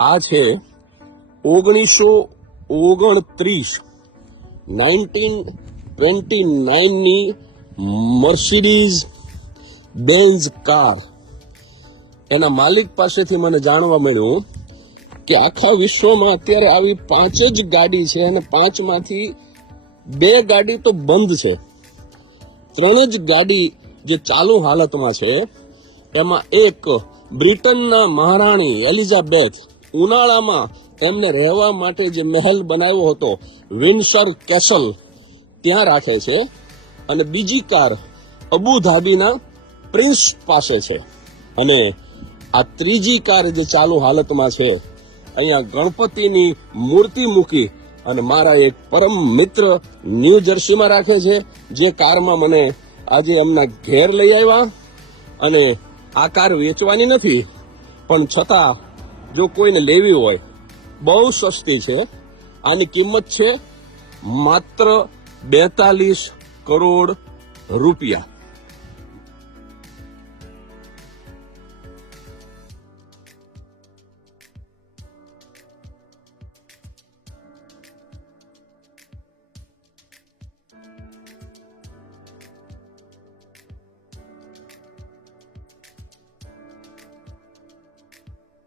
આ છે 1929 ની મર્સિડીઝ બેન્ઝ કાર. એના માલિક પાસેથી મને જાણવા મળ્યું કે આખા વિશ્વમાં અત્યારે આવી 5 જ ગાડી છે અને 5 માંથી 2 ગાડી તો બંધ છે. 3 જ ગાડી જે ચાલુ હાલતમાં છે. એમાં એક બ્રિટનના મહારાણી એલિઝાબેથ ઉનાળામાં એમને રહેવા માટે જે મહેલ બનાવ્યો હતો વિન્ડસર કેસલ ત્યાં રાખે છે, અને બીજી કાર અબુધાબીના પ્રિન્સ પાસે છે. અને આ ત્રીજી કાર જે ચાલુ હાલતમાં છે, અહીંયા ગણપતિની મૂર્તિ મૂકી અને મારા એક પરમ મિત્ર ન્યૂ જર્સીમાં રાખે છે, જે કારમાં મને આજે એમના ઘેર લઈ આવ્યા. અને આ કાર વેચવાની નથી, પણ છતાં જો કોઈને લેવી હોય બહુ સસ્તી છે. આની કિંમત છે માત્ર 42 કરોડ રૂપિયા.